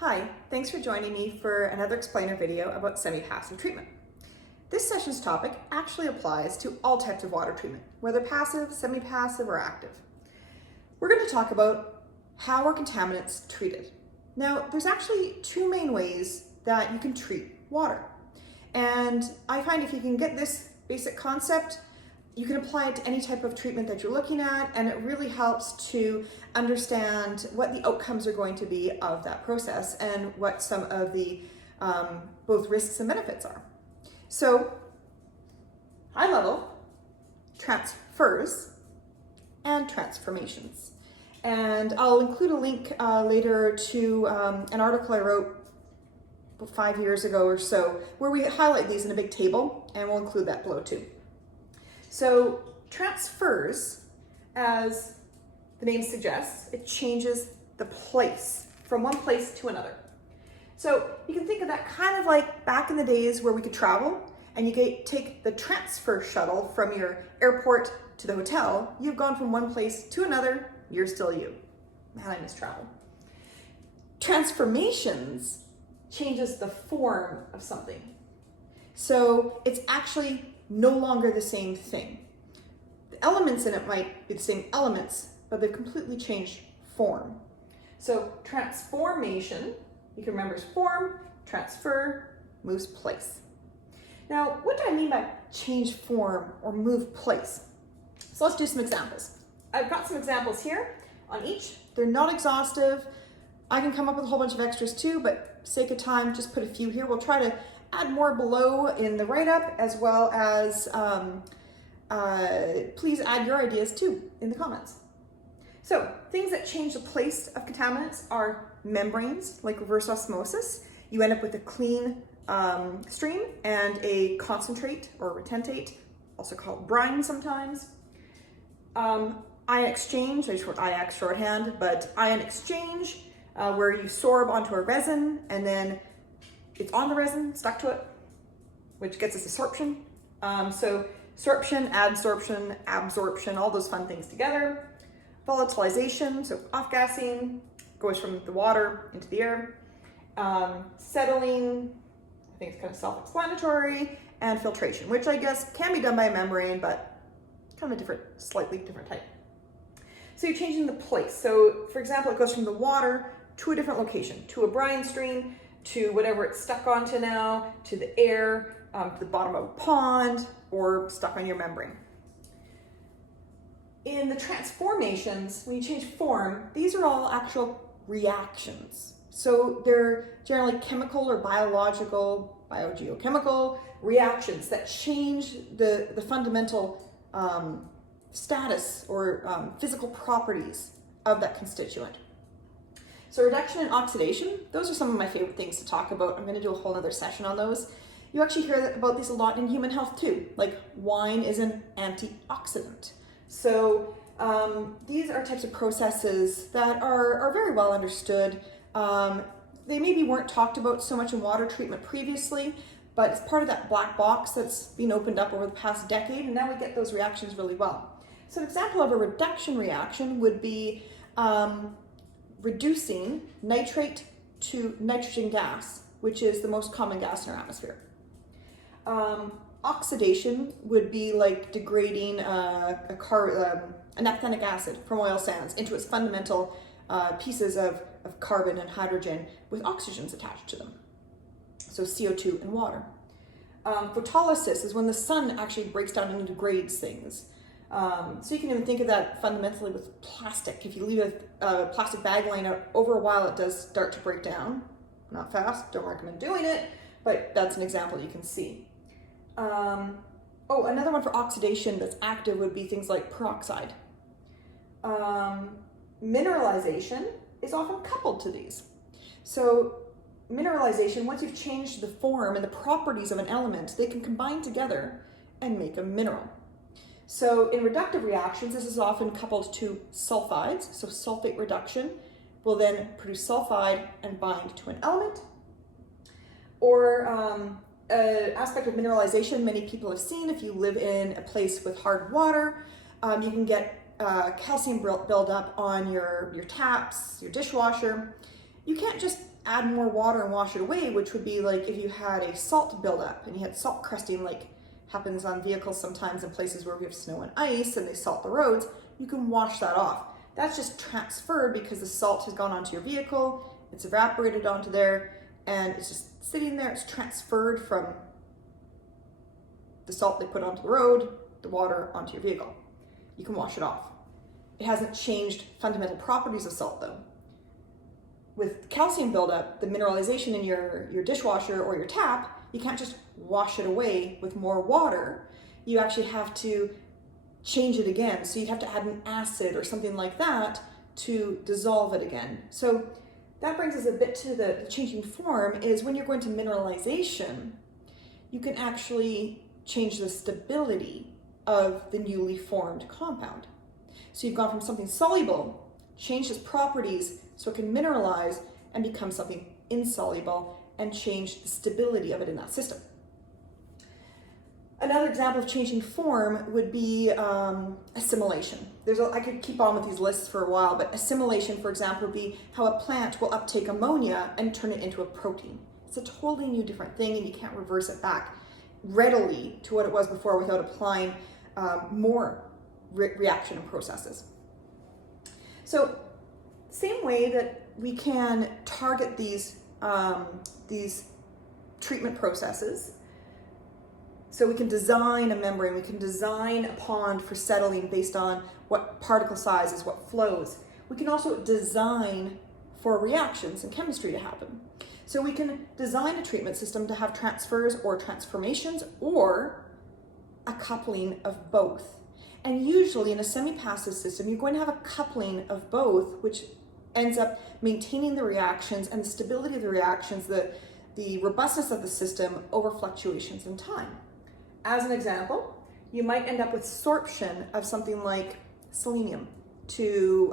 Hi, thanks for joining me for another explainer video about semi-passive treatment. This session's topic actually applies to all types of water treatment, whether passive, semi-passive, or active. We're going to talk about how are contaminants treated. Now, there's actually two main ways that you can treat water. And I find if you can get this basic concept, you can apply it to any type of treatment that you're looking at, and it really helps to understand what the outcomes are going to be of that process and what some of the both risks and benefits are. So, high level, transfers and transformations. And I'll include a link later to an article I wrote 5 years ago or so, where we highlight these in a big table, and we'll include that below too. So transfers, as the name suggests, it changes the place from one place to another. So you can think of that kind of like back in the days where we could travel and you take the transfer shuttle from your airport to the hotel. You've gone from one place to another, you're still you. Man, I miss travel. Transformations changes the form of something. So it's actually no longer the same thing. The elements in it might be the same elements, but they've completely changed form. So transformation, you can remember is form, transfer, moves place. Now, what do I mean by change form or move place? So let's do some examples. I've got some examples here on each. They're not exhaustive. I can come up with a whole bunch of extras too, but sake of time, just put a few here. We'll try to add more below in the write-up, as well as please add your ideas too in the comments. So things that change the place of contaminants are membranes, like reverse osmosis. You end up with a clean stream and a concentrate or retentate, also called brine sometimes. Ion exchange, I just wrote IX shorthand, but ion exchange, where you sorb onto a resin and then it's on the resin, stuck to it, which gets us absorption. So sorption, adsorption, absorption, all those fun things together. Volatilization, so off-gassing, goes from the water into the air. Settling, I think it's kind of self-explanatory, and filtration, which I guess can be done by a membrane, but kind of a slightly different type. So you're changing the place. So for example, it goes from the water to a different location, to a brine stream, to whatever it's stuck onto now, to the air, to the bottom of a pond, or stuck on your membrane. In the transformations, when you change form, these are all actual reactions. So they're generally chemical or biological, biogeochemical reactions that change the fundamental status or physical properties of that constituent. So reduction and oxidation, those are some of my favorite things to talk about. I'm going to do a whole other session on those. You actually hear about these a lot in human health too, like wine is an antioxidant. So these are types of processes that are very well understood. They maybe weren't talked about so much in water treatment previously, but it's part of that black box that's been opened up over the past decade, and now we get those reactions really well. So an example of a reduction reaction would be reducing nitrate to nitrogen gas, which is the most common gas in our atmosphere. Oxidation would be like degrading a naphthenic acid from oil sands into its fundamental pieces of carbon and hydrogen with oxygens attached to them. So CO2 and water. Photolysis is when the sun actually breaks down and degrades things. So you can even think of that fundamentally with plastic. If you leave a plastic bag laying out over a while, it does start to break down. Not fast, don't recommend doing it, but that's an example you can see. Another one for oxidation that's active would be things like peroxide. Mineralization is often coupled to these. So mineralization, once you've changed the form and the properties of an element, they can combine together and make a mineral. So in reductive reactions, this is often coupled to sulfides. So sulfate reduction will then produce sulfide and bind to an element. Or an aspect of mineralization many people have seen, if you live in a place with hard water, you can get calcium buildup on your taps, your dishwasher. You can't just add more water and wash it away, which would be like if you had a salt buildup and you had salt crusting, like happens on vehicles sometimes in places where we have snow and ice and they salt the roads, you can wash that off. That's just transferred because the salt has gone onto your vehicle, it's evaporated onto there, and it's just sitting there. It's transferred from the salt they put onto the road, the water onto your vehicle. You can wash it off. It hasn't changed fundamental properties of salt though. With calcium buildup, the mineralization in your dishwasher or your tap, you can't just wash it away with more water. You actually have to change it again. So you'd have to add an acid or something like that to dissolve it again. So that brings us a bit to the changing form is when you're going to mineralization, you can actually change the stability of the newly formed compound. So you've gone from something soluble, changed its properties so it can mineralize and become something insoluble and change the stability of it in that system. Another example of changing form would be assimilation. I could keep on with these lists for a while, but assimilation, for example, would be how a plant will uptake ammonia and turn it into a protein. It's a totally new different thing, and you can't reverse it back readily to what it was before without applying more reaction and processes. So same way that we can target these treatment processes. So we can design a membrane, we can design a pond for settling based on what particle sizes, what flows. We can also design for reactions and chemistry to happen. So we can design a treatment system to have transfers or transformations or a coupling of both. And usually in a semi-passive system, you're going to have a coupling of both, which ends up maintaining the reactions and the stability of the reactions, the robustness of the system over fluctuations in time. As an example, you might end up with sorption of something like selenium to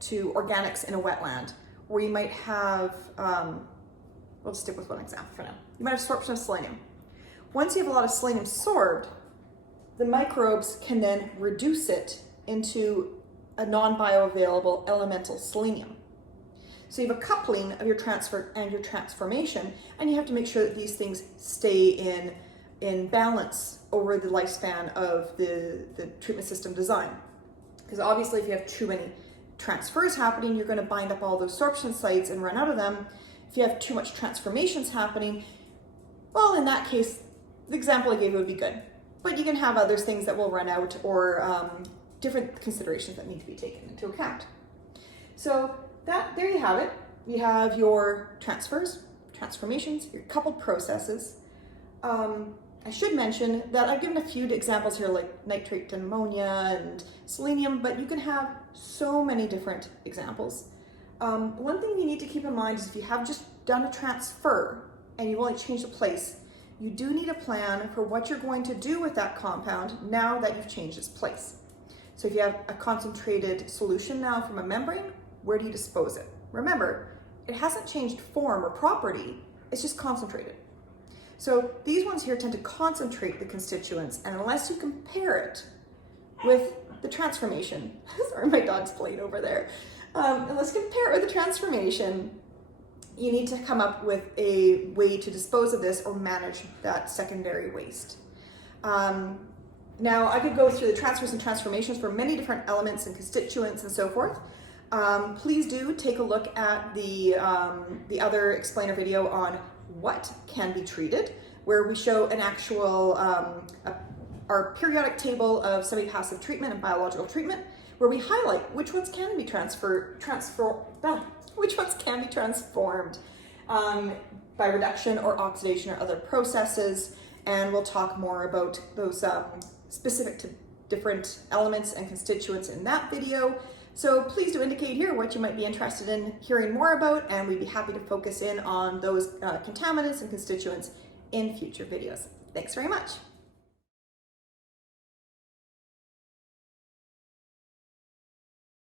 organics in a wetland, or you might have, we'll stick with one example for now. You might have sorption of selenium. Once you have a lot of selenium sorbed, the microbes can then reduce it into a non-bioavailable elemental selenium. So you have a coupling of your transfer and your transformation, and you have to make sure that these things stay in balance over the lifespan of the treatment system design. Because obviously if you have too many transfers happening, you're going to bind up all those sorption sites and run out of them. If you have too much transformations happening, well, in that case, the example I gave you would be good. But you can have other things that will run out or different considerations that need to be taken into account. So there you have it. You have your transfers, transformations, your coupled processes. I should mention that I've given a few examples here like nitrate and ammonia and selenium, but you can have so many different examples. One thing you need to keep in mind is if you have just done a transfer and you only changed the place, you do need a plan for what you're going to do with that compound now that you've changed its place. So if you have a concentrated solution now from a membrane, where do you dispose it? Remember, it hasn't changed form or property, it's just concentrated. So these ones here tend to concentrate the constituents, and unless you compare it with the transformation, sorry, my dog's playing over there. Unless you compare it with the transformation, you need to come up with a way to dispose of this or manage that secondary waste. Now, I could go through the transfers and transformations for many different elements and constituents and so forth. Please do take a look at the other explainer video on what can be treated, where we show an actual, our periodic table of semi-passive treatment and biological treatment, where we highlight which ones can be which ones can be transformed by reduction or oxidation or other processes. And we'll talk more about those specific to different elements and constituents in that video. So please do indicate here what you might be interested in hearing more about, and we'd be happy to focus in on those contaminants and constituents in future videos. Thanks very much.